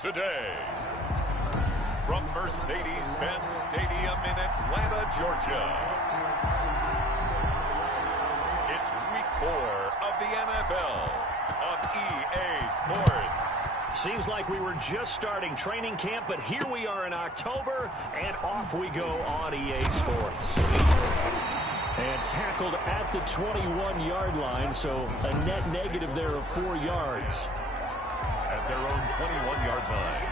today. From Mercedes-Benz Stadium in Atlanta, Georgia. It's week 4 of the NFL on EA Sports. Seems like we were just starting training camp, but here we are in October, and off we go on EA Sports. And tackled at the 21-yard line, so a net negative there of 4 yards. At their own 21-yard line.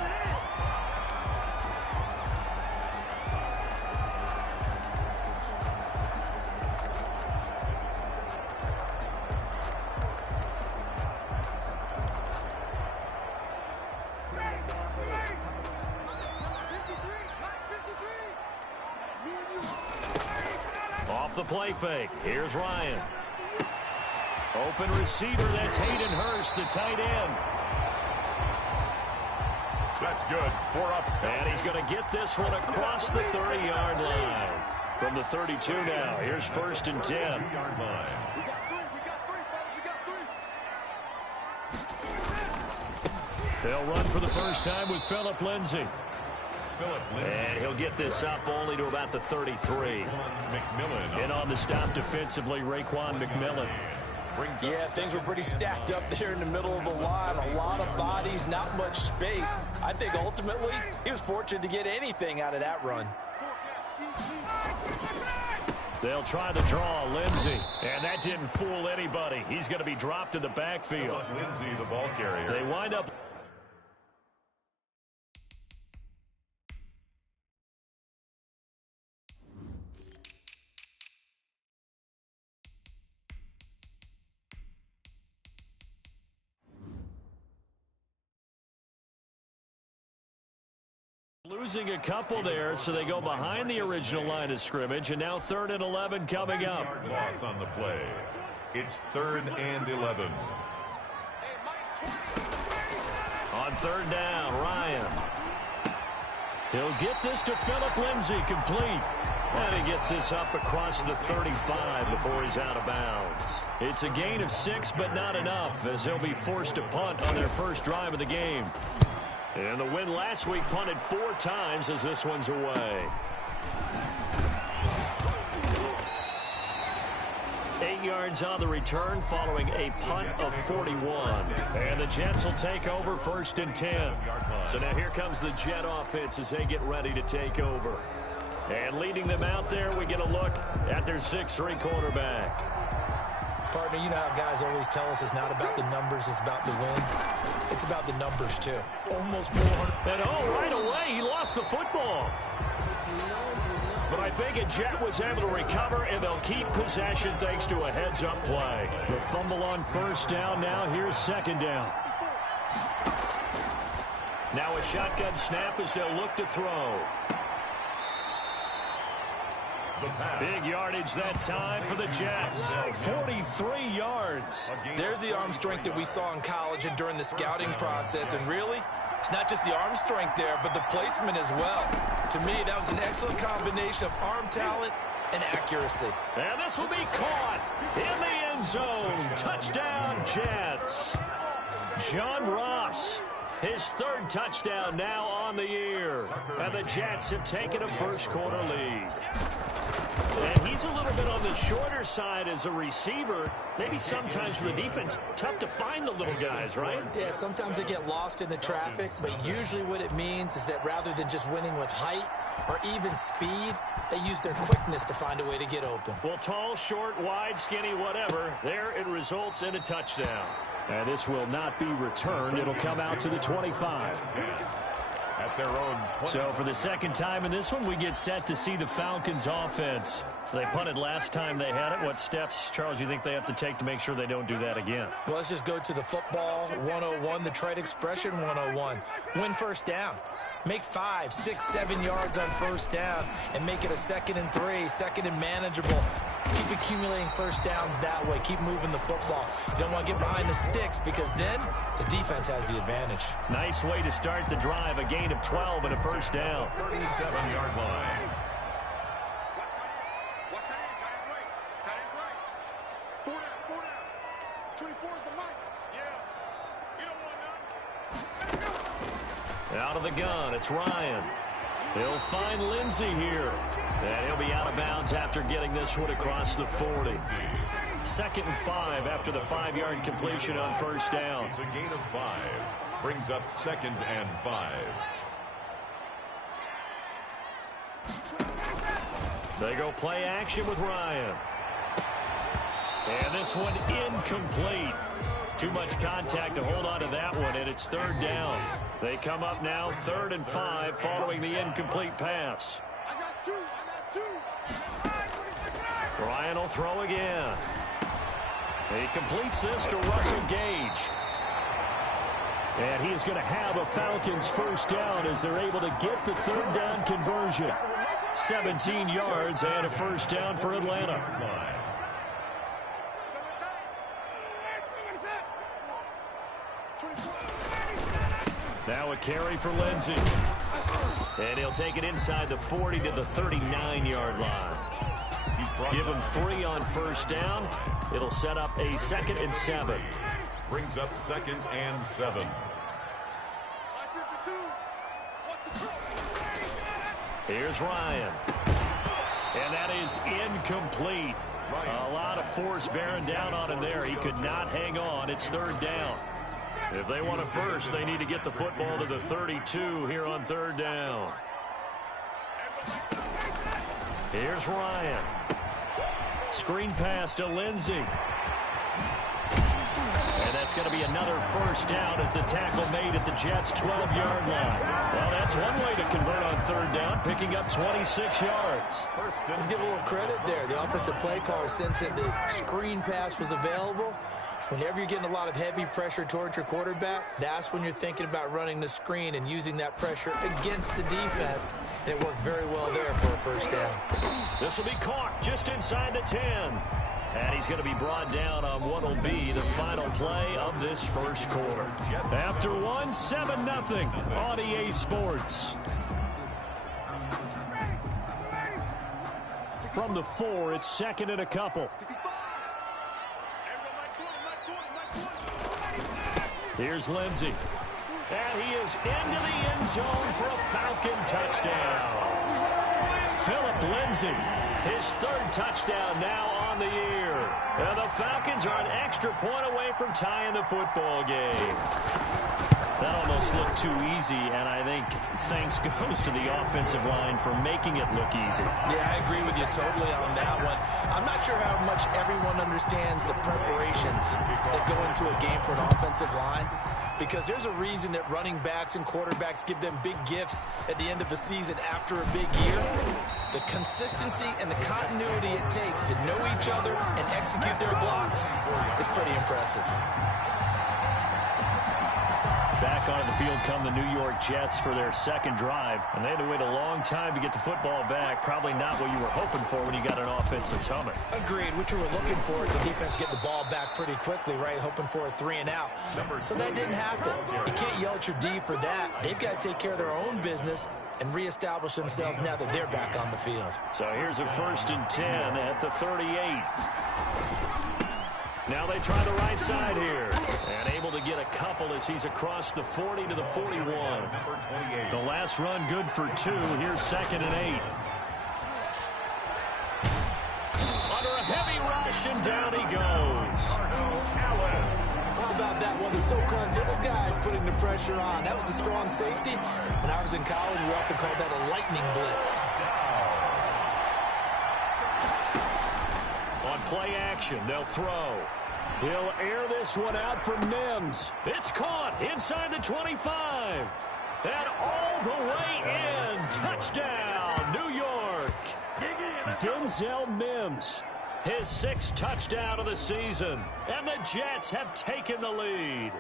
Off the play fake. Here's Ryan. Open receiver. That's Hayden Hurst, the tight end. That's good. 4 up. And he's going to get this one across the 30-yard line. From the 32 now. Here's 1st and 10. They'll run for the first time with Phillip Lindsay. And he'll get this up only to about the 33. And on the stop defensively, Raekwon McMillan. Yeah, things were pretty stacked up there in the middle of the line. A lot of bodies, not much space. I think ultimately he was fortunate to get anything out of that run. They'll try the draw, Lindsay. And that didn't fool anybody. He's going to be dropped in the backfield. Lindsay, the ball carrier. They wind up... losing a couple there, so they go behind the original line of scrimmage, and now 3rd and 11 coming up. Loss on the play. It's 3rd and 11. On 3rd down, Ryan. He'll get this to Phillip Lindsay, complete. And he gets this up across the 35 before he's out of bounds. It's a gain of 6, but not enough, as they'll be forced to punt on their first drive of the game. And the win last week punted 4 times as this one's away. 8 yards on the return following a punt of 41. And the Jets will take over 1st and 10. So now here comes the Jet offense as they get ready to take over. And leading them out there, we get a look at their 6'3" quarterback. Partner, you know how guys always tell us it's not about the numbers, it's about the win. It's about the numbers, too. Almost 400. And right away, he lost the football. But I think a Jet was able to recover, and they'll keep possession thanks to a heads-up play. The fumble on 1st down. Now here's 2nd down. Now a shotgun snap as they'll look to throw. Big yardage that time for the Jets. 43 yards. There's the arm strength that we saw in college and during the scouting process. And really, it's not just the arm strength there, but the placement as well. To me, that was an excellent combination of arm talent and accuracy. And this will be caught in the end zone. Touchdown, Jets. John Ross. His 3rd touchdown now on the year. And the Jets have taken a first-quarter lead. And he's a little bit on the shorter side as a receiver. Maybe sometimes for the defense, tough to find the little guys, right? Yeah, sometimes they get lost in the traffic, but usually what it means is that rather than just winning with height or even speed, they use their quickness to find a way to get open. Well, tall, short, wide, skinny, whatever, there it results in a touchdown. And this will not be returned. It'll come out to the 25. At their own 20. So for the 2nd time in this one, we get set to see the Falcons offense. They punted last time they had it. What steps, Charles, you think they have to take to make sure they don't do that again? Well, let's just go to the football 101, the trade expression 101. Win 1st down. Make 5, 6, 7 yards on 1st down and make it a 2nd and 3, 2nd and manageable. Keep accumulating 1st downs that way. Keep moving the football. You don't want to get behind the sticks because then the defense has the advantage. Nice way to start the drive. A gain of 12 and a 1st down. 37-yard line. 24 is the mic. Yeah. You don't want none. Out of the gun, it's Ryan. He'll find Lindsey here. And he'll be out of bounds after getting this one across the 40. 2nd and 5 after the 5-yard completion on first down. It's a gain of 5. Brings up 2nd and 5. They go play action with Ryan. And this one incomplete. Too much contact to hold on to that one, and it's 3rd down. They come up now 3rd and 5 following the incomplete pass. Ryan will throw again. He completes this to Russell Gage. And he is going to have a Falcons first down as they're able to get the 3rd down conversion. 17 yards and a first down for Atlanta. Now a carry for Lindsey. And he'll take it inside the 40 to the 39-yard line. Give him 3 on first down. It'll set up a 2nd and 7. Brings up 2nd and 7. Here's Ryan. And that is incomplete. A lot of force bearing down on him there. He could not hang on. It's 3rd down. If they want a first, they need to get the football to the 32 here on 3rd down. Here's Ryan. Screen pass to Lindsey. And that's going to be another first down as the tackle made at the Jets' 12-yard line. Well, that's one way to convert on 3rd down, picking up 26 yards. Let's give a little credit there. The offensive play caller, since the screen pass was available, whenever you're getting a lot of heavy pressure towards your quarterback, that's when you're thinking about running the screen and using that pressure against the defense. And it worked very well there for a first down. This will be caught just inside the 10. And he's going to be brought down on what will be the final play of this first quarter. After one, 7-0 on EA Sports. From the 4, it's 2nd and a couple. Here's Lindsey. And he is into the end zone for a Falcon touchdown. Philip Lindsey, his 3rd touchdown now on the year. And the Falcons are an extra point away from tying the football game. That almost looked too easy, and I think thanks goes to the offensive line for making it look easy. Yeah, I agree with you totally on that one. I'm not sure how much everyone understands the preparations that go into a game for an offensive line, because there's a reason that running backs and quarterbacks give them big gifts at the end of the season after a big year. The consistency and the continuity it takes to know each other and execute their blocks is pretty impressive. Back onto the field come the New York Jets for their 2nd drive, and they had to wait a long time to get the football back. Probably not what you were hoping for when you got an offensive tummy. Agreed. What you were looking for is the defense getting the ball back pretty quickly, right? Hoping for a 3 and out. So that didn't happen. You can't yell at your D for that. They've got to take care of their own business and reestablish themselves now that they're back on the field. So here's a 1st and 10 at the 38. Now they try the right side here. And able to get a couple as he's across the 40 to the 41. The last run good for 2. Here's 2nd and 8. Under a heavy rush, and down he goes. How about that one? The so-called little guys putting the pressure on. That was a strong safety. When I was in college, we often called that a lightning blitz. On play action, they'll throw. He'll air this one out for Mims. It's caught inside the 25. And all the way in. Touchdown, New York. Denzel Mims, his 6th touchdown of the season. And the Jets have taken the lead.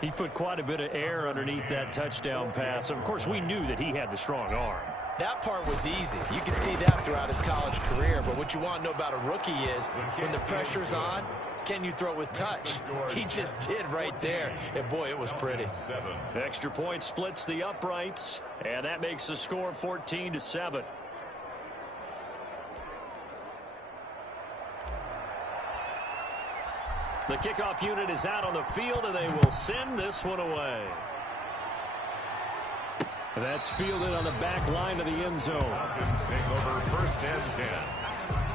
He put quite a bit of air underneath that touchdown pass. Of course, we knew that he had the strong arm. That part was easy. You can see that throughout his college career. But what you want to know about a rookie is when the pressure's on, can you throw with touch? He just did right there. And, boy, it was pretty. Extra point splits the uprights, and that makes the score 14-7. The kickoff unit is out on the field, and they will send this one away. That's fielded on the back line of the end zone. Falcons take over 1st and 10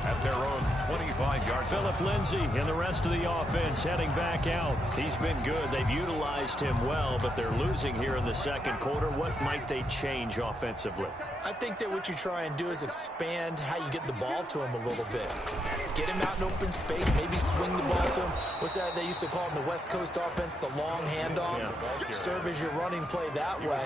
at their own 25-yard. Phillip Lindsay and the rest of the offense heading back out. He's been good. They've utilized him well, but they're losing here in the second quarter. What might they change offensively? I think that what you try and do is expand how you get the ball to him a little bit. Get him out in open space, maybe swing the ball to him. What's that they used to call in the West Coast offense, the long handoff? Yeah. Serve as your running play that way,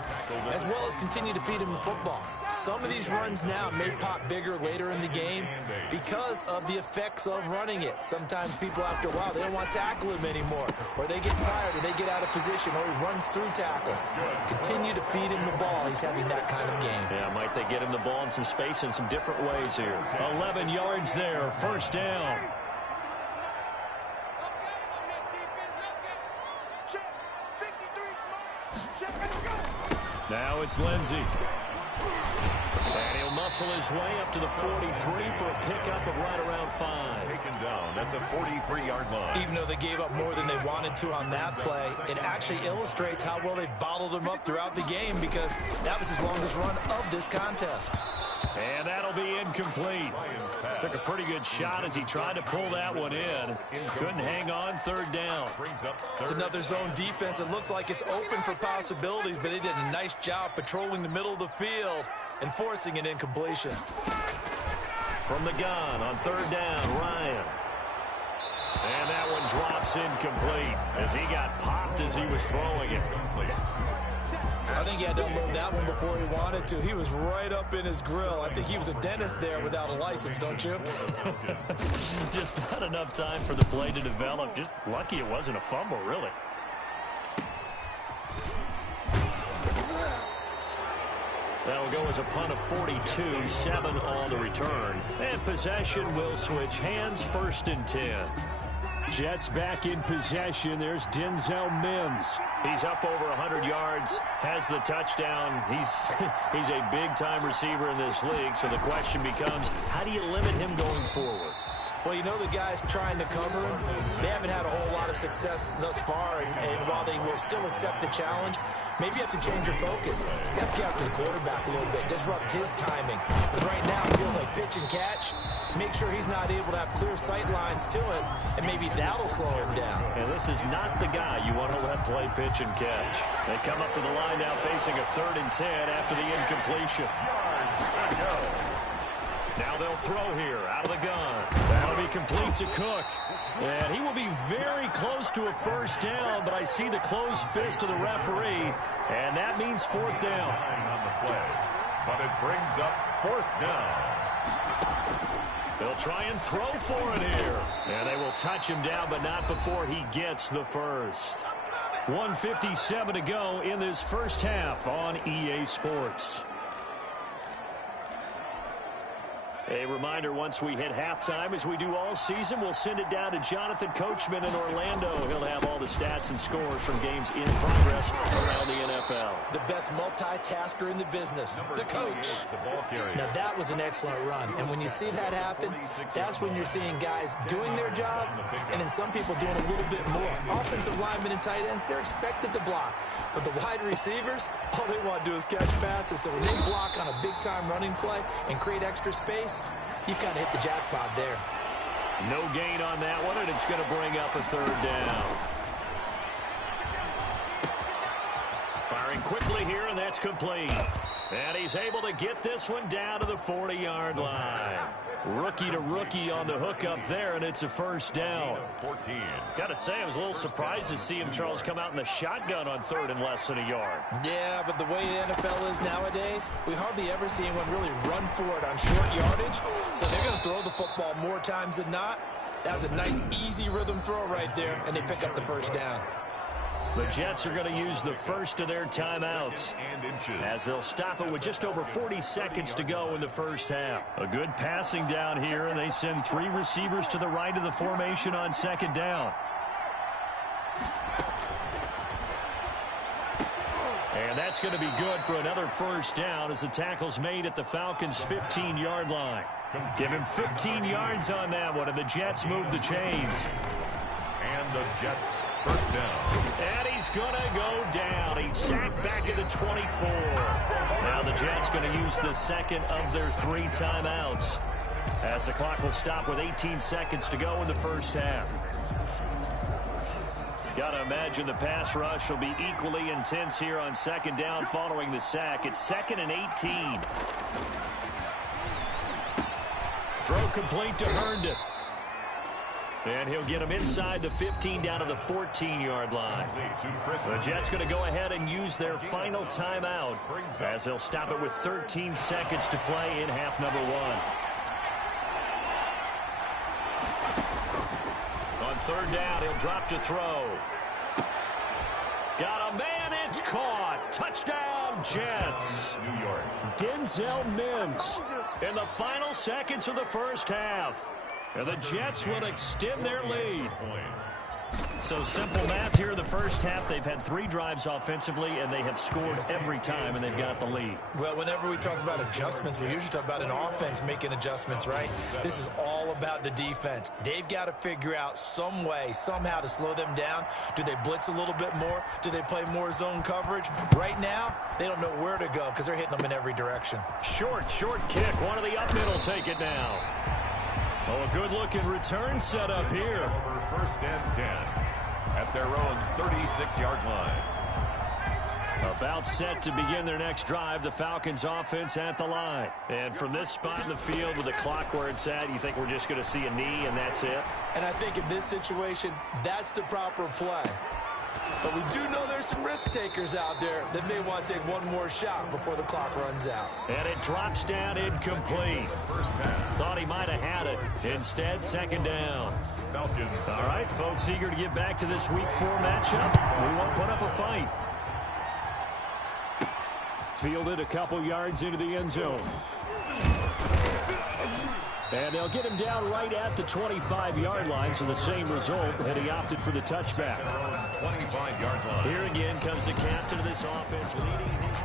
as well as continue to feed him the football. Some of these runs now may pop bigger later in the game because of the effects of running it. Sometimes people, after a while, they don't want to tackle him anymore, or they get tired, or they get out of position, or he runs through tackles. Continue to feed him the ball. He's having that kind of game. Yeah, might they get him the ball in some space in some different ways here. 11 yards there, 1st down. Now it's Lindsay. And he'll muscle his way up to the 43 for a pickup of right around 5. Taken down at the 43-yard line. Even though they gave up more than they wanted to on that play, it actually illustrates how well they've bottled him up throughout the game, because that was his longest run of this contest. And that'll be incomplete. Took a pretty good shot as he tried to pull that one in. Couldn't hang on, 3rd down. It's another zone defense. It looks like it's open for possibilities, but they did a nice job patrolling the middle of the field and forcing an incompletion. From the gun on 3rd down, Ryan. And that one drops incomplete as he got popped as he was throwing it. I think he had to unload that one before he wanted to. He was right up in his grill. I think he was a dentist there without a license, don't you? Just not enough time for the play to develop. Just lucky it wasn't a fumble, really. That'll go as a punt of 42, 7 on the return. And possession will switch hands, 1st and 10. Jets back in possession. There's Denzel Mims. He's up over 100 yards, has the touchdown. He's a big-time receiver in this league, so the question becomes, how do you limit him going forward? Well, you know the guys trying to cover him, they haven't had a whole lot of success thus far, and while they will still accept the challenge, maybe you have to change your focus. You have to get after the quarterback a little bit, disrupt his timing. Because right now it feels like pitch and catch. Make sure he's not able to have clear sight lines to it, and maybe that'll slow him down. And this is not the guy you want to let play pitch and catch. They come up to the line now facing a 3rd and 10 after the incompletion. Now they'll throw here out of the gun. That'll be complete to Cook. And he will be very close to a 1st down, but I see the closed fist of the referee, and that means 4th down. On the play, but it brings up 4th down. They'll try and throw for it here. And they will touch him down, but not before he gets the first. 1:57 to go in this first half on EA Sports. A reminder, once we hit halftime, as we do all season, we'll send it down to Jonathan Coachman in Orlando. He'll have all the stats and scores from games in progress around the NFL. The best multitasker in the business, the coach. Now, that was an excellent run. And when you see that happen, that's when you're seeing guys doing their job, and then some people doing a little bit more. Offensive linemen and tight ends, they're expected to block. But the wide receivers, all they want to do is catch passes. So when they block on a big-time running play and create extra space, you've kind of hit the jackpot there. No gain on that one, and it's going to bring up a 3rd down. Firing quickly here, and that's complete. And he's able to get this one down to the 40-yard line. Rookie to rookie on the hookup there, and it's a 1st down. 14. Got to say, I was a little surprised to see him, Charles, come out in the shotgun on 3rd and less than a yard. Yeah, but the way the NFL is nowadays, we hardly ever see anyone really run for it on short yardage. So they're going to throw the football more times than not. That was a nice, easy rhythm throw right there, and they pick up the 1st down. The Jets are going to use the first of their timeouts as they'll stop it with just over 40 seconds to go in the first half. A good passing down here, and they send 3 receivers to the right of the formation on 2nd down. And that's going to be good for another 1st down as the tackle's made at the Falcons' 15-yard line. Give him 15 yards on that one, and the Jets move the chains. And the Jets first down. And he's going to go down. He's sacked back at the 24. Now the Jets going to use the second of their 3 timeouts, as the clock will stop with 18 seconds to go in the first half. Got to imagine the pass rush will be equally intense here on second down following the sack. It's 2nd and 18. Throw complete to Herndon. And he'll get him inside the 15 down to the 14-yard line. The Jets going to go ahead and use their final timeout, as they'll stop it with 13 seconds to play in half number 1. On third down, he'll drop to throw. Got a man, it's caught. Touchdown, Jets. New York. Denzel Mims in the final seconds of the first half. And the Jets will extend their lead. So simple math here in the first half. They've had 3 drives offensively, and they have scored every time, and they've got the lead. Well, whenever we talk about adjustments, we usually talk about an offense making adjustments, right? This is all about the defense. They've got to figure out some way, somehow to slow them down. Do they blitz a little bit more? Do they play more zone coverage? Right now, they don't know where to go because they're hitting them in every direction. Short kick. One of the up middle take it now. Oh, a good-looking return set up here. Over first and 10 at their own 36-yard line. About set to begin their next drive, the Falcons offense at the line. And from this spot in the field with the clock where it's at, you think we're just going to see a knee and that's it? And I think in this situation, that's the proper play. But we do know there's some risk takers out there that may want to take one more shot before the clock runs out. And it drops down incomplete. Thought he might have had it. Instead, second down. Falcons. All right, folks, eager to get back to this Week 4 matchup. We won't put up a fight. Fielded a couple yards into the end zone. And they'll get him down right at the 25-yard line, so the same result, and he opted for the touchback. 25-yard line. Here again comes the captain of this offense, leading his...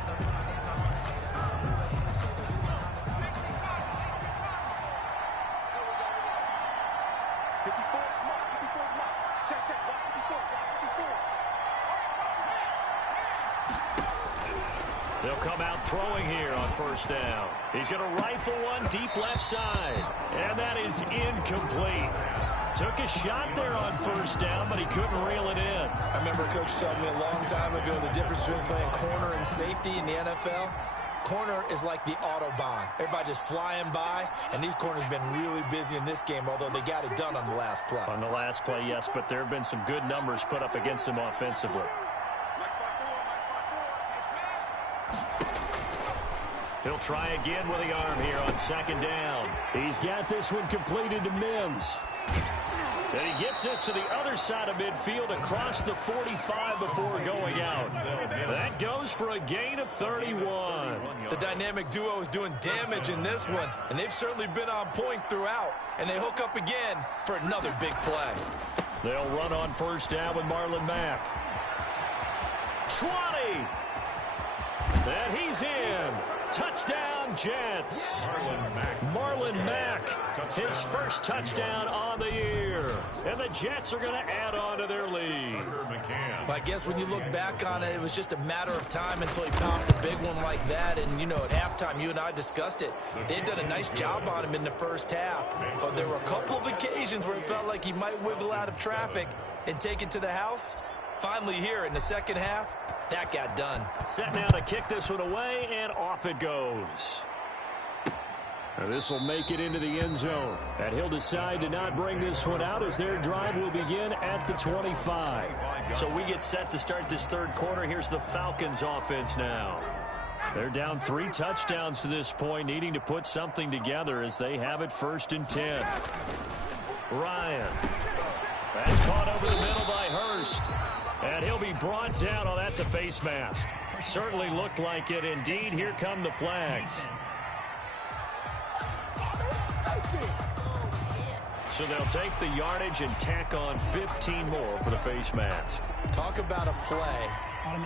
They'll come out throwing here on first down. He's going to rifle one deep left side. And that is incomplete. Took a shot there on first down, but he couldn't reel it in. I remember a coach telling me a long time ago the difference between playing corner and safety in the NFL. Corner is like the Autobahn. Everybody just flying by, and these corners have been really busy in this game, although they got it done on the last play. On the last play, yes, but there have been some good numbers put up against them offensively. He'll try again with the arm here on second down. He's got this one completed to Mims. And he gets this to the other side of midfield across the 45 before going out. That goes for a gain of 31. The dynamic duo is doing damage in this one, and they've certainly been on point throughout. And they hook up again for another big play. They'll run on first down with Marlon Mack. 20. And he's in. Touchdown, Jets. Marlon Mack, his first touchdown on the year. And the Jets are going to add on to their lead. Well, I guess when you look back on it, it was just a matter of time until he popped a big one like that. And, you know, at halftime, you and I discussed it. They'd done a nice job on him in the first half. But there were a couple of occasions where it felt like he might wiggle out of traffic and take it to the house. Finally here in the second half, that got done. Set now to kick this one away, and off it goes. Now this will make it into the end zone. And he'll decide to not bring this one out as their drive will begin at the 25. So we get set to start this third quarter. Here's the Falcons offense now. They're down 3 touchdowns to this point, needing to put something together as they have it first and 10. Ryan. That's caught over the middle by Hurst. And he'll be brought down. Oh, that's a face mask. Certainly looked like it. Indeed, here come the flags. So they'll take the yardage and tack on 15 more for the face mask. Talk about a play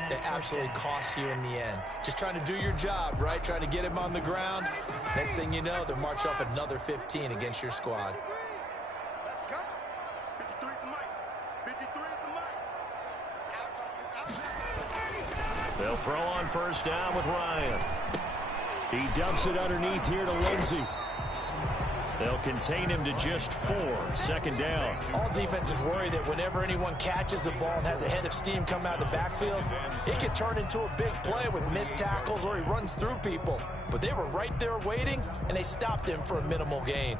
that absolutely costs you in the end. Just trying to do your job, right? Trying to get him on the ground. Next thing you know, they'll march off another 15 against your squad. They'll throw on first down with Ryan. He dumps it underneath here to Lindsey. They'll contain him to just 4. Second down. All defenses worry that whenever anyone catches the ball and has a head of steam come out of the backfield, it could turn into a big play with missed tackles or he runs through people. But they were right there waiting, and they stopped him for a minimal gain.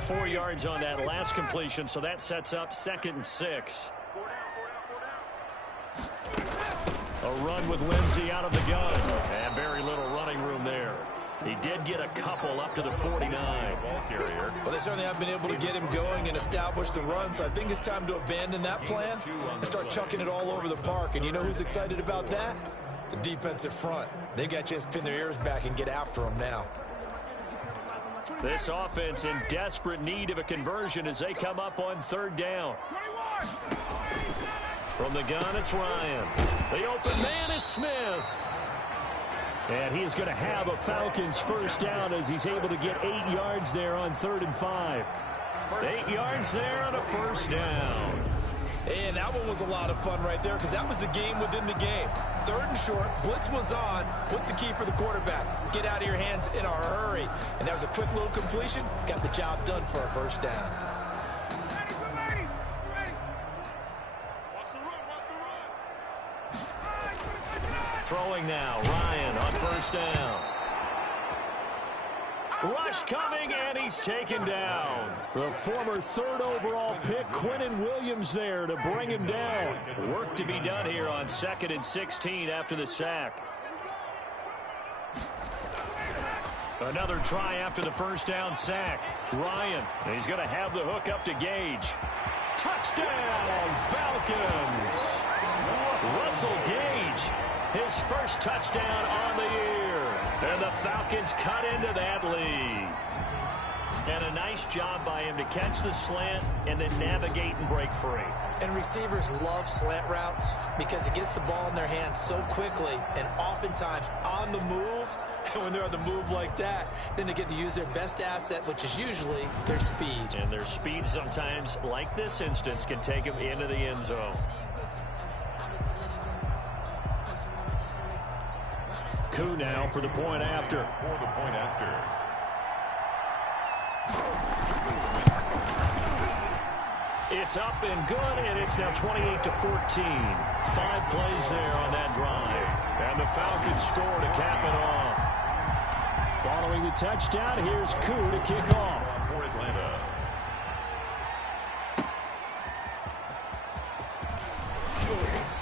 4 yards on that last completion, so that sets up 2nd and 6. A run with Lindsey out of the gun. And very little running room there. He did get a couple up to the 49. Well, they certainly haven't been able to get him going and establish the run, so I think it's time to abandon that plan and start chucking it all over the park. And you know who's excited about that? The defensive front. They got to just pin their ears back and get after him now. This offense in desperate need of a conversion as they come up on 3rd down. From the gun, it's Ryan. The open man is Smith. And he is going to have a Falcons first down as he's able to get 8 yards there on 3rd and 5. 8 yards there on a first down. And that one was a lot of fun right there because that was the game within the game. 3rd and short, blitz was on. What's the key for the quarterback? Get out of your hands in a hurry. And that was a quick little completion. Got the job done for a first down. Throwing now, Ryan on first down. Rush coming, and he's taken down. The former 3rd overall pick, Quinnen Williams there to bring him down. Work to be done here on 2nd and 16 after the sack. Another try after the first down sack. Ryan, he's going to have the hook up to Gage. Touchdown, Falcons. Russell Gage. His first touchdown on the year. And the Falcons cut into that lead. And a nice job by him to catch the slant and then navigate and break free. And receivers love slant routes because it gets the ball in their hands so quickly and oftentimes on the move. And when they're on the move like that, then they get to use their best asset, which is usually their speed. And their speed sometimes, like this instance, can take them into the end zone. Coup now for the point after. It's up and good, and it's now 28-14. 5 plays there on that drive. And the Falcons score to cap it off. Following the touchdown, here's Coup to kick off. For Atlanta.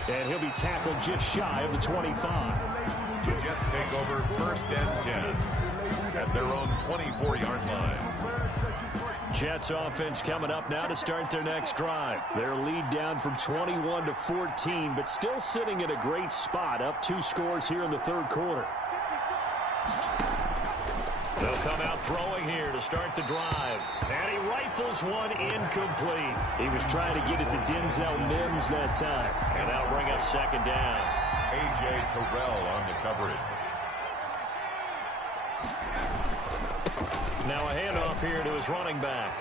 And he'll be tackled just shy of the 25. The Jets take over 1st and 10 at their own 24-yard line. Jets offense coming up now to start their next drive. Their lead down from 21-14, but still sitting at a great spot, up 2 scores here in the 3rd quarter. They'll come out throwing here to start the drive. And he rifles one incomplete. He was trying to get it to Denzel Mims that time. And that'll bring up 2nd down. A.J. Terrell on the coverage. Now a handoff here to his running back.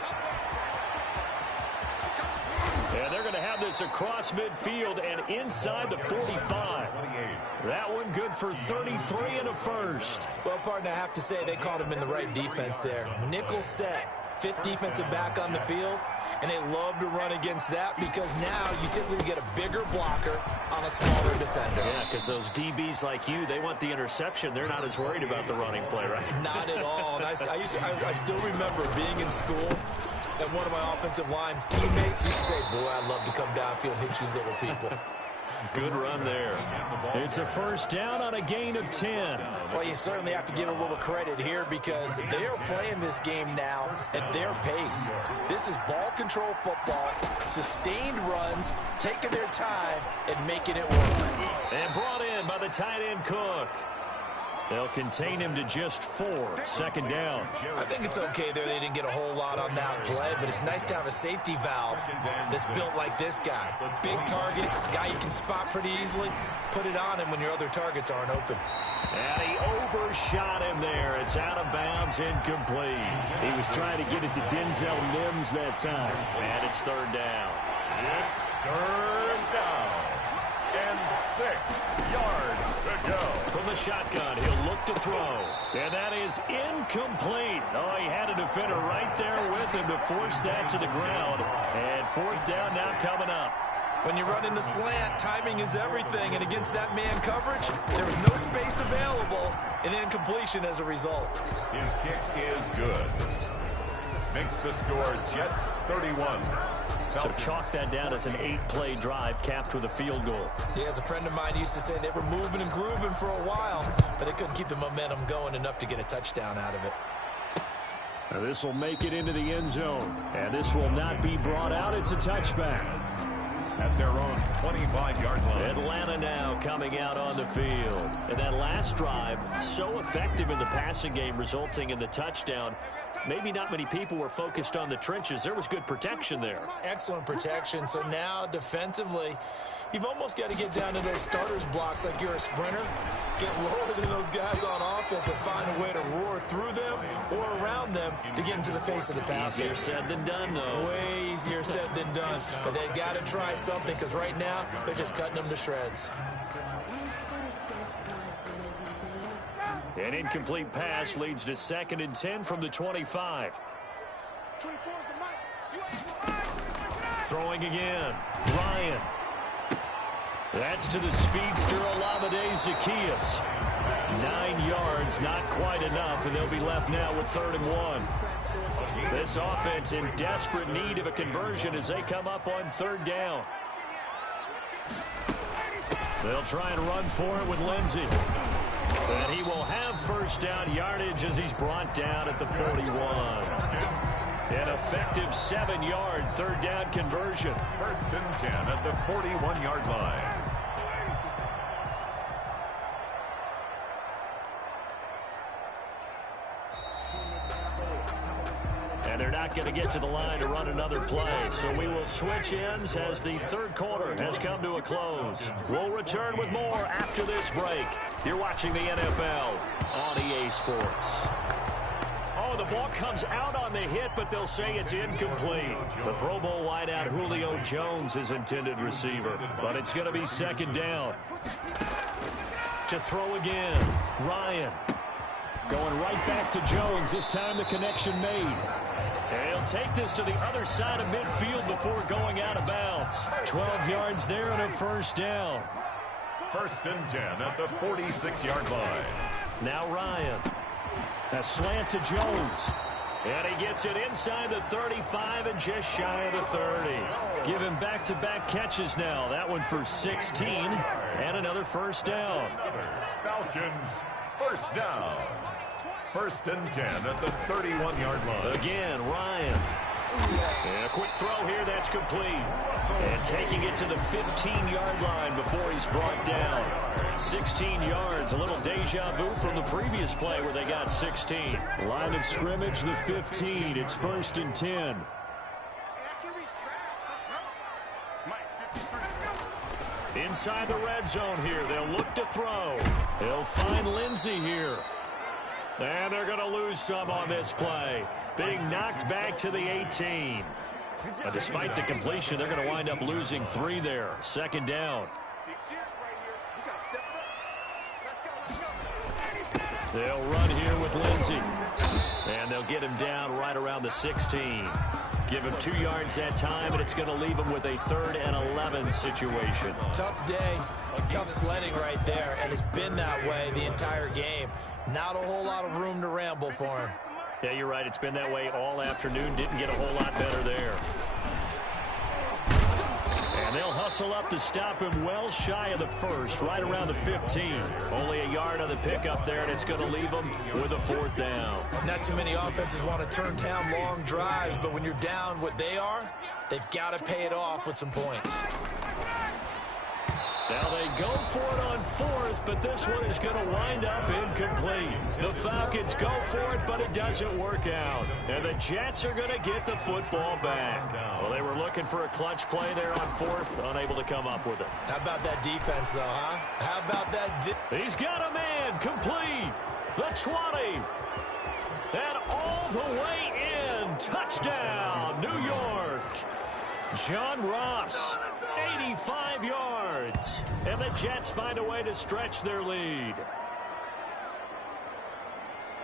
And they're going to have this across midfield and inside the 45. That one good for 33 and a first. Well, partner, I have to say they called him in the right defense there. Nickel set, 5th defensive back on the field. And they love to run against that because now you typically get a bigger blocker on a smaller defender. Yeah, because those DBs like you, they want the interception. They're not as worried about the running play, right? Not at all. And I still remember being in school, and one of my offensive line teammates used to say, boy, I'd love to come downfield and hit you little people. Good run there. It's a first down on a gain of 10. Well, you certainly have to give a little credit here because they are playing this game now at their pace. This is ball control football, sustained runs, taking their time, and making it work. And brought in by the tight end Cook. They'll contain him to just 4. 2nd down. I think it's okay there. They didn't get a whole lot on that play, but it's nice to have a safety valve that's built like this guy. Big target, guy you can spot pretty easily. Put it on him when your other targets aren't open. And he overshot him there. It's out of bounds, incomplete. He was trying to get it to Denzel Mims that time. And it's 3rd down. It's third down and 6 yards to go. From the shotgun, he'll look to throw. And that is incomplete. Oh, he had a defender right there with him to force that to the ground. And fourth down now coming up. When you run into slant, timing is everything. And against that man coverage, there was no space available. An incompletion as a result. His kick is good. Makes the score Jets 31. So chalk that down as an 8-play drive capped with a field goal. Yeah, as a friend of mine used to say, they were moving and grooving for a while, but they couldn't keep the momentum going enough to get a touchdown out of it. This will make it into the end zone. And this will not be brought out. It's a touchback. At their own 25-yard line. Atlanta now coming out on the field. And that last drive, so effective in the passing game, resulting in the touchdown. Maybe not many people were focused on the trenches. There was good protection there. Excellent protection. So now defensively, you've almost got to get down to those starters blocks like you're a sprinter. Get lower than those guys on offense and find a way to roar through them or around them to get into the face of the passer. Easier said than done, though. Way easier said than done. But they've got to try something because right now they're just cutting them to shreds. An incomplete pass leads to 2nd and 10 from the 25. Throwing again. Ryan. That's to the speedster Olamide Zaccheaus. 9 yards, not quite enough, and they'll be left now with 3rd and 1. This offense in desperate need of a conversion as they come up on 3rd down. They'll try and run for it with Lindsey. And he will have 1st down yardage as he's brought down at the 41. An effective 7-yard 3rd down conversion. 1st and 10 at the 41-yard line. And they're not going to get to the line to run another play. So we will switch ends as the 3rd quarter has come to a close. We'll return with more after this break. You're watching the NFL on EA Sports. Oh, the ball comes out on the hit, but they'll say it's incomplete. The Pro Bowl wideout Julio Jones is intended receiver, but it's going to be 2nd down. To throw again, Ryan. Going right back to Jones. This time the connection made. And he'll take this to the other side of midfield before going out of bounds. 12 yards there and a 1st down. 1st and 10 at the 46-yard line. Now Ryan. A slant to Jones. And he gets it inside the 35 and just shy of the 30. Give him back-to-back catches now. That one for 16 and another 1st down. Falcons, 1st down. 1st and 10 at the 31-yard line. Again, Ryan. And a quick throw here, that's complete. And taking it to the 15-yard line before he's brought down. 16 yards, a little deja vu from the previous play where they got 16. Line of scrimmage, the 15. It's 1st and 10. Inside the red zone here, they'll look to throw. They'll find Lindsey here. And they're going to lose some on this play. Being knocked back to the 18. But despite the completion, they're going to wind up losing 3 there. 2nd down. They'll run here with Lindsey. And they'll get him down right around the 16. Give him 2 yards that time, and it's going to leave him with a 3rd and 11 situation. Tough day, tough sledding right there, and it's been that way the entire game. Not a whole lot of room to ramble for him. Yeah, you're right. It's been that way all afternoon. Didn't get a whole lot better there. And they'll hustle up to stop him well shy of the 1st, right around the 15. Only a yard on the pickup there, and it's going to leave them with a 4th down. Not too many offenses want to turn down long drives, but when you're down what they are, they've got to pay it off with some points. Now they go for it on 4th, but this one is going to wind up incomplete. The Falcons go for it, but it doesn't work out. And the Jets are going to get the football back. Well, they were looking for a clutch play there on 4th, unable to come up with it. How about that defense, though, huh? How about that? He's got a man, complete. The 20. And all the way in. Touchdown, New York. John Ross, 85 yards. And the Jets find a way to stretch their lead.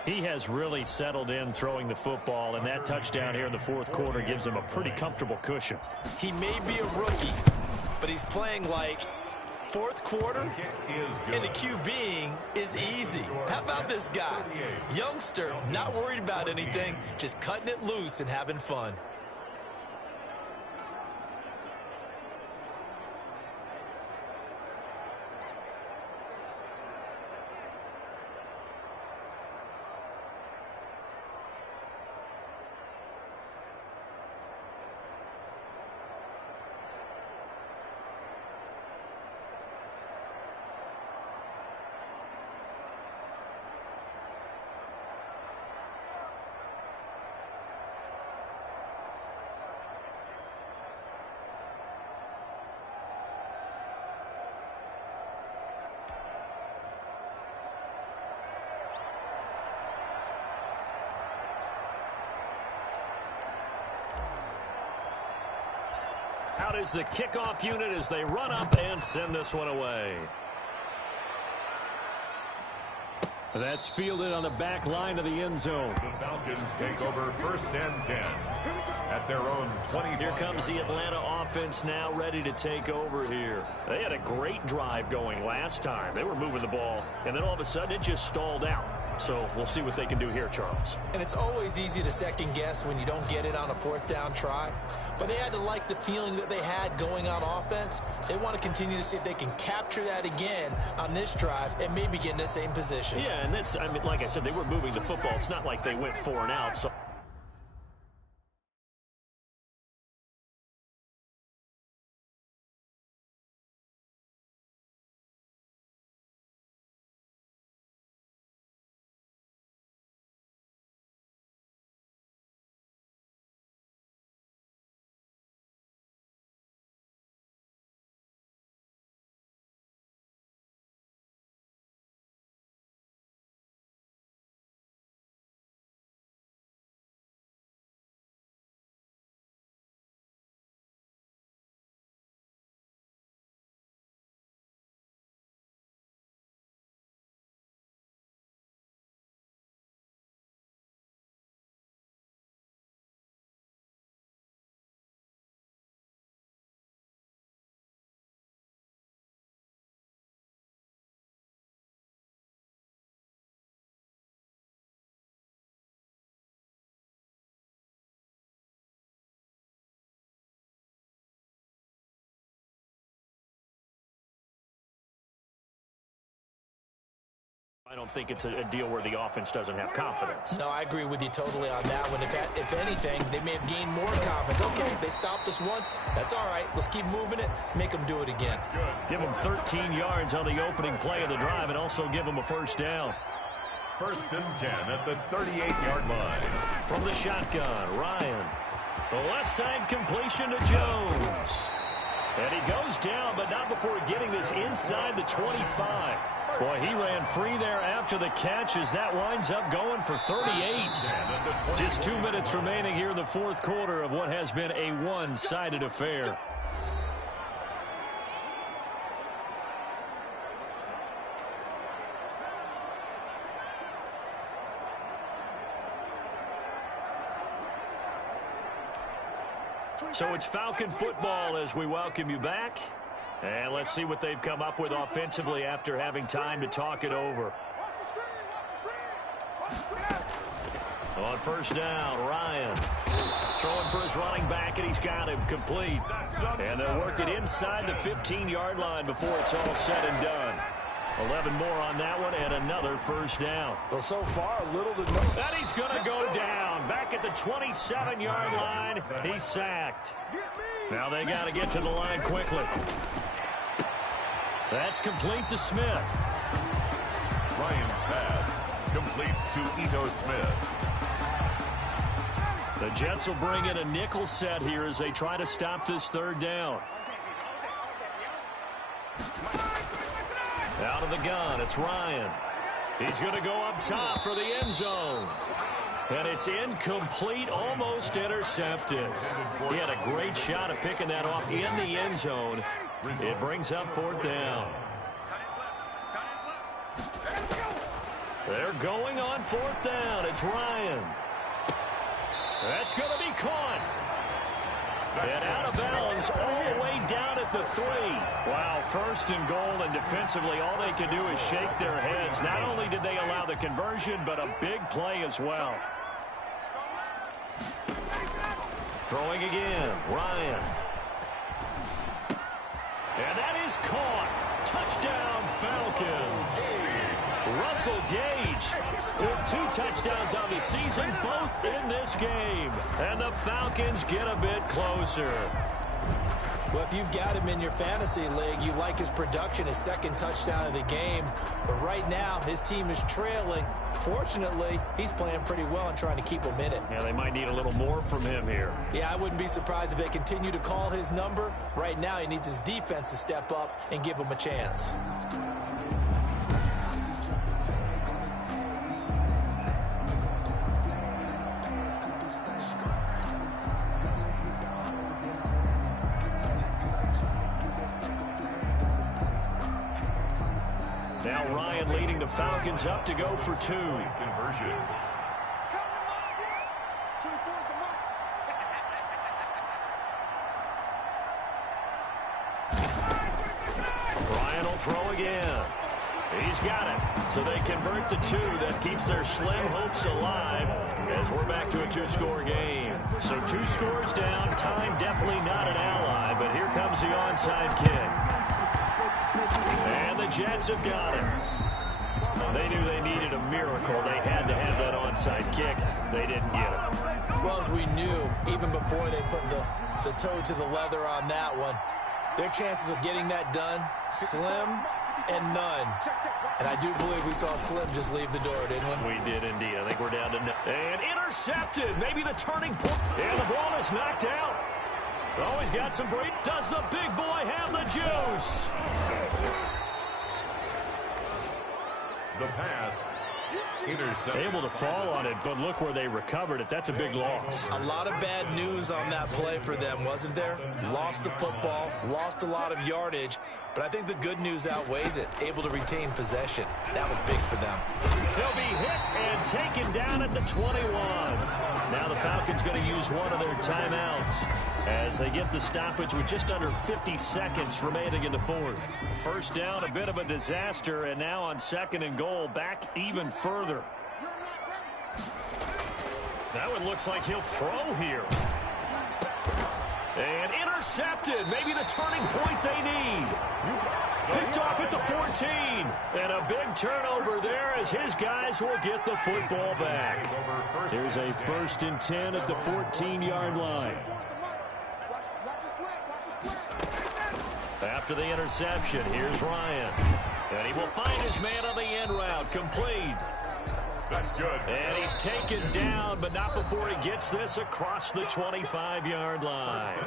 He has really settled in throwing the football, and that touchdown here in the fourth quarter gives him a pretty comfortable cushion. He may be a rookie, but he's playing like fourth quarter, and the QBing is easy. How about this guy? Youngster, not worried about anything, just cutting it loose and having fun. Out is the kickoff unit as they run up and send this one away. That's fielded on the back line of the end zone. The Falcons take over 1st and 10 at their own 20. Here comes the Atlanta offense now ready to take over here. They had a great drive going last time. They were moving the ball, and then all of a sudden it just stalled out. So we'll see what they can do here, Charles. And it's always easy to second guess when you don't get it on a fourth down try. But they had to like the feeling that they had going on offense. They want to continue to see if they can capture that again on this drive and maybe get in the same position. Yeah, and that's, I mean, like I said, they were moving the football. It's not like they went 4 and out. So I don't think it's a deal where the offense doesn't have confidence. No, I agree with you totally on that one. If anything, they may have gained more confidence. Okay, they stopped us once. That's all right. Let's keep moving it. Make them do it again. Give them 13 yards on the opening play of the drive and also give them a first down. 1st and 10 at the 38-yard line. From the shotgun, Ryan. The left side completion to Jones. And he goes down, but not before getting this inside the 25. Boy, he ran free there after the catch as that winds up going for 38. Just 2 minutes remaining here in the fourth quarter of what has been a one-sided affair. So it's Falcon football as we welcome you back. And let's see what they've come up with offensively after having time to talk it over. On first down, Ryan throwing for his running back, and he's got him complete. And they'll work it inside the 15-yard line before it's all said and done. 11 more on that one, and another first down. Well, so far, little to no. And he's going to go down. Back at the 27-yard line, he's sacked. Now they got to get to the line quickly. That's complete to Smith. Ryan's pass complete to Ito Smith. The Jets will bring in a nickel set here as they try to stop this third down. Out of the gun, it's Ryan. He's going to go up top for the end zone. And it's incomplete, almost intercepted. He had a great shot at picking that off in the end zone. It brings up 4th down. They're going on 4th down. It's Ryan. That's going to be caught. And out of bounds all the way down at the 3. Wow, 1st and goal, and defensively all they can do is shake their heads. Not only did they allow the conversion, but a big play as well. Throwing again, Ryan. And that is caught. Touchdown, Falcons. Russell Gage with 2 touchdowns on the season, both in this game. And the Falcons get a bit closer. Well, if you've got him in your fantasy league, you like his production, his 2nd touchdown of the game. But right now, his team is trailing. Fortunately, he's playing pretty well and trying to keep them in it. Yeah, they might need a little more from him here. Yeah, I wouldn't be surprised if they continue to call his number. Right now, he needs his defense to step up and give him a chance. Now Ryan leading the Falcons up to go for 2. Conversion. Ryan will throw again. He's got it. So they convert the 2. That keeps their slim hopes alive as we're back to a 2-score game. So 2 scores down. Time definitely not an ally, but here comes the onside kick. And the Jets have got it. They knew they needed a miracle. They had to have that onside kick. They didn't get it. Well, as we knew, even before they put the toe to the leather on that one, their chances of getting that done, slim and none. And I do believe we saw Slim just leave the door, didn't we? We did indeed. I think we're down to... And intercepted. Maybe the turning point. And the ball is knocked out. Oh, he's got some break. Does the big boy have the juice? The pass. Intercepted. Able to fall on it, but look where they recovered it. That's a big loss. A lot of bad news on that play for them, wasn't there? Lost the football, lost a lot of yardage, but I think the good news outweighs it. Able to retain possession. That was big for them. He'll be hit and taken down at the 21. Now the Falcons going to use one of their timeouts as they get the stoppage with just under 50 seconds remaining in the 4th. 1st down, a bit of a disaster, and now on 2nd and goal, back even further. That one looks like he'll throw here. And intercepted. Maybe the turning point they need. Picked off at the 14. And a big turnover there as his guys will get the football back. Here's a 1st and 10 at the 14-yard line. After the interception, here's Ryan. And he will find his man on the end route. Complete. That's good. And he's taken down, but not before he gets this across the 25-yard line.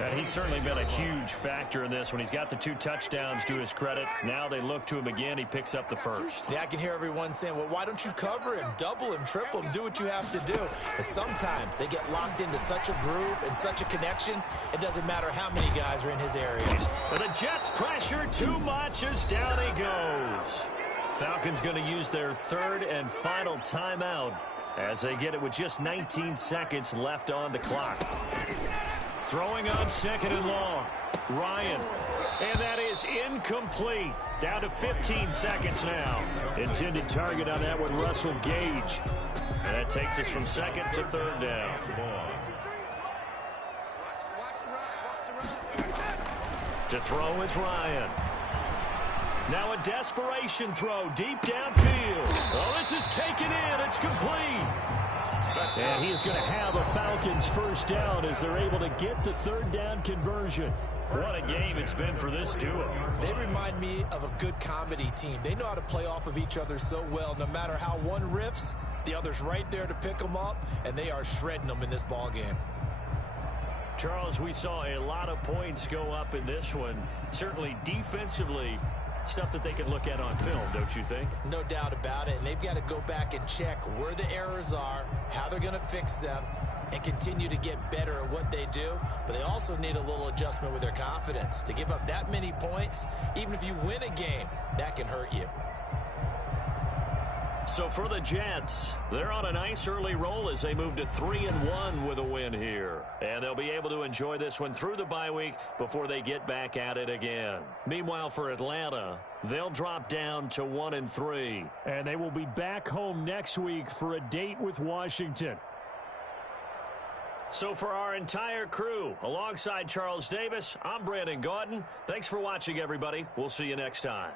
And he's certainly been a huge factor in this when he's got the 2 touchdowns to his credit. Now they look to him again. He picks up the 1st. Yeah, I can hear everyone saying, well, why don't you cover him, double him, triple him, do what you have to do. But sometimes they get locked into such a groove and such a connection, it doesn't matter how many guys are in his area. But the Jets pressure too much as down he goes. Falcons going to use their 3rd and final timeout as they get it with just 19 seconds left on the clock. Throwing on 2nd and long. Ryan. And that is incomplete. Down to 15 seconds now. Intended target on that one, Russell Gage. And that takes us from 2nd to 3rd down. To throw is Ryan. Now a desperation throw deep downfield. Oh, this is taken in. It's complete. And he is going to have a Falcons 1st down as they're able to get the 3rd down conversion. What a game it's been for this duo. They remind me of a good comedy team. They know how to play off of each other so well. No matter how one riffs, the other's right there to pick them up, and they are shredding them in this ball game. Charles, we saw a lot of points go up in this one. Certainly defensively, Stuff that they can look at on film, don't you think? No doubt about it. And they've got to go back and check where the errors are, how they're going to fix them, and continue to get better at what they do. But they also need a little adjustment with their confidence. To give up that many points, even if you win a game, that can hurt you. So for the Jets, they're on a nice early roll as they move to 3-1 with a win here. And they'll be able to enjoy this one through the bye week before they get back at it again. Meanwhile, for Atlanta, they'll drop down to 1-3. And they will be back home next week for a date with Washington. So for our entire crew, alongside Charles Davis, I'm Brandon Gaudin. Thanks for watching, everybody. We'll see you next time.